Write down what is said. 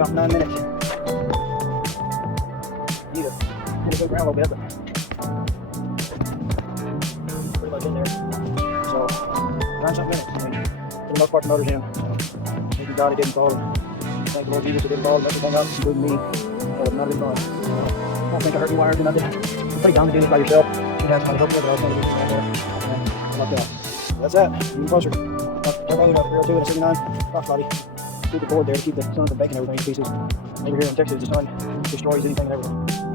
about 9 minutes. Need to go around a little bit, but pretty much in there. So 9-something minutes. I mean, for the most part, the motor's in. So thank you God it didn't fall. Thank the Lord Jesus it didn't fall. Everything else, including me, would have not been fun. I don't think I hurt any wires or nothing. It's pretty dumb to do this by yourself. You have somebody help you, but I was going to do it right there. And like that. So that's that. Even closer. Turbo with a 02 and a 69 Foxbody. Keep the board there to keep the sun from baking everything to pieces. Over here in Texas, the sun destroys anything and everything.